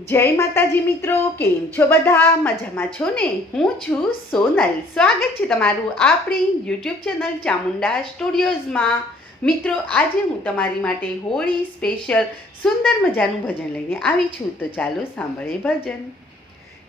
જય માતાજી મિત્રો, કેમ છો બધા? મજામાં છો ને? હું છું સોનલ. સ્વાગત છે તમારું આપણી યુટ્યુબ ચેનલ ચામુંડા સ્ટુડિયોઝમાં. મિત્રો, આજે હું તમારી માટે હોળી સ્પેશિયલ સુંદર મજાનું ભજન લઈને આવી છું. તો ચાલો સાંભળે ભજન.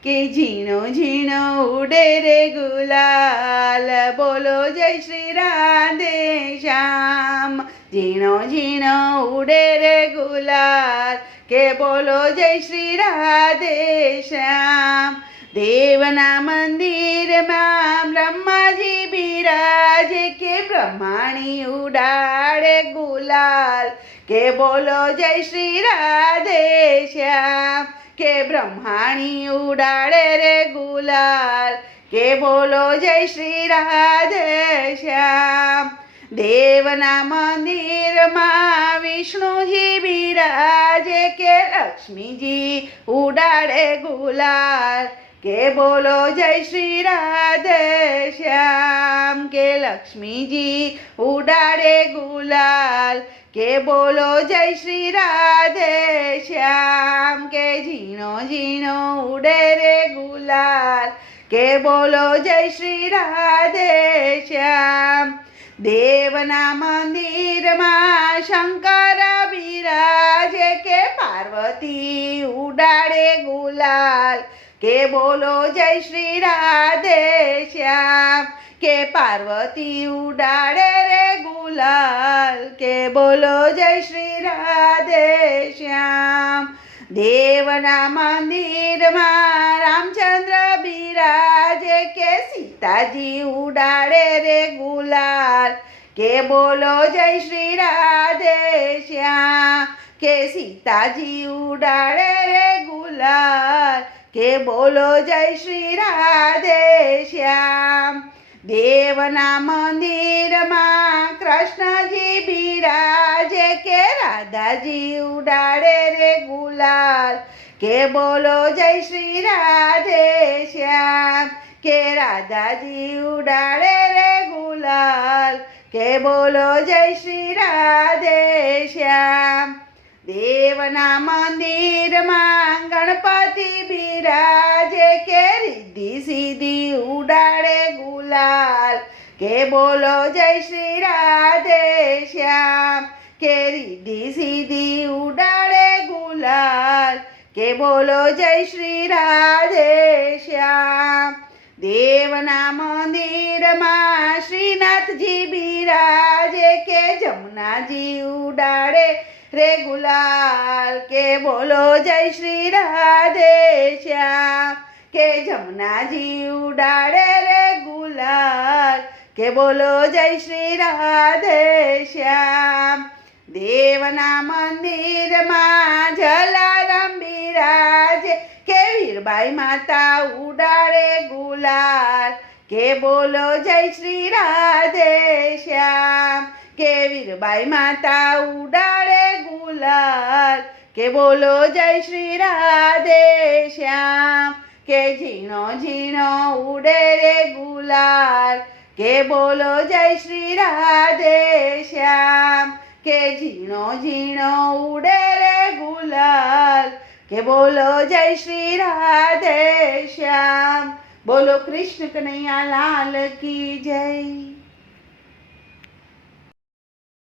કે ઝીણો ઝીણો ઉડે રે ગુલાલ, બોલો જય શ્રી રાધે શ્યામ. ઝીણો ઝીણો ઉડે રે ગુલાલ કે બોલો જય શ્રી રાધે શ્યામ. દેવના મંદિરમાં બ્રહ્માજી બિરાજે કે બ્રહ્માણી ઉડાડે ગુલાલ. કે બોલો જય શ્રી રાધે શ્યામ. કે બ્રહ્માણી ઉડાડે રે ગુલાલ. કે બોલો જય શ્રી રાધે શ્યામ. દેવના મંદિરમાં વિષ્ણુજી બિરાજે કે લક્ષ્મીજી ઉડાડે ગુલાલ કે બોલો જય શ્રી રાધે શ્યામ કે લક્ષ્મીજી ઉડાડે ગુલાલ કે બોલો જય શ્રી રાધે શ્યામ કે ઝીણો ઝીણો ઉડે રે ગુલાલ કે બોલો જય શ્રી રાધે શ્યામ દેવના મંદિરમાં શંકર બિરાજે કે પાર્વતી ઉડાડે ગુલાલ? કે બોલો જય શ્રી રાધે શ્યામ? કે પાર્વતી ઉડાડે રે ગુલાલ? કે બોલો જય શ્રી રાધે શ્યામ? દેવના મંદિરમાં કે સીતાજી ઉડાડે રે ગુલાલ. કે બોલો જય શ્રી રાધે શ્યામ. કે સીતાજી ઉડાડે રે ગુલાલ. કે બોલો જય શ્રી રાધે શ્યામ. દેવના મંદિરમાં કૃષ્ણજી બિરાજે. કે રાધાજી ઉડાડે રે ગુલાલ. કે બોલો જય શ્રી રાધે શ્યામ. કે રાધાજી ઉડાડે રે ગુલાલ, કે બોલો જય શ્રી રાધે શ્યામ. દેવના મંદિરમાં ગણપતિ બિરાજે, કે રિદ્ધિ સીધી ઉડાડે ગુલાલ, કે બોલો જય શ્રી રાધે શ્યામ. કે રિદ્ધિ સીધી ઉડાડે ગુલાલ, કે બોલો જય શ્રી રાધે દેવના મંદિરમાં શ્રીનાથજી બિરાજે કે જમુનાજી ઉડાડે? રે ગુલાલ કે બોલો જય શ્રી રાધે શ્યામ? કે જમનાજી ઉડાડે? રે ગુલાલ કે બોલો જય શ્રી રાધે શ્યામ? દેવના મંદિરમાં બિરાજે કે વીરબાઈ માતા ઉડાડે ગુલાલ કે બોલો જય શ્રી રાધે શ્યામ કે વીરબાઈ માતા ઉડાડે ગુલાલ કે બોલો જય શ્રી રાધે શ્યામ કે ઝીણો ઝીણો ઉડે રે ગુલાલ કે બોલો જય શ્રી રાધે શ્યામ કે ઝીણો ઝીણો ઉડે રે ગુલાલ કે બોલો જય શ્રી રાધે શ્યામ. બોલો કૃષ્ણ કનૈયા લાલ કી જય.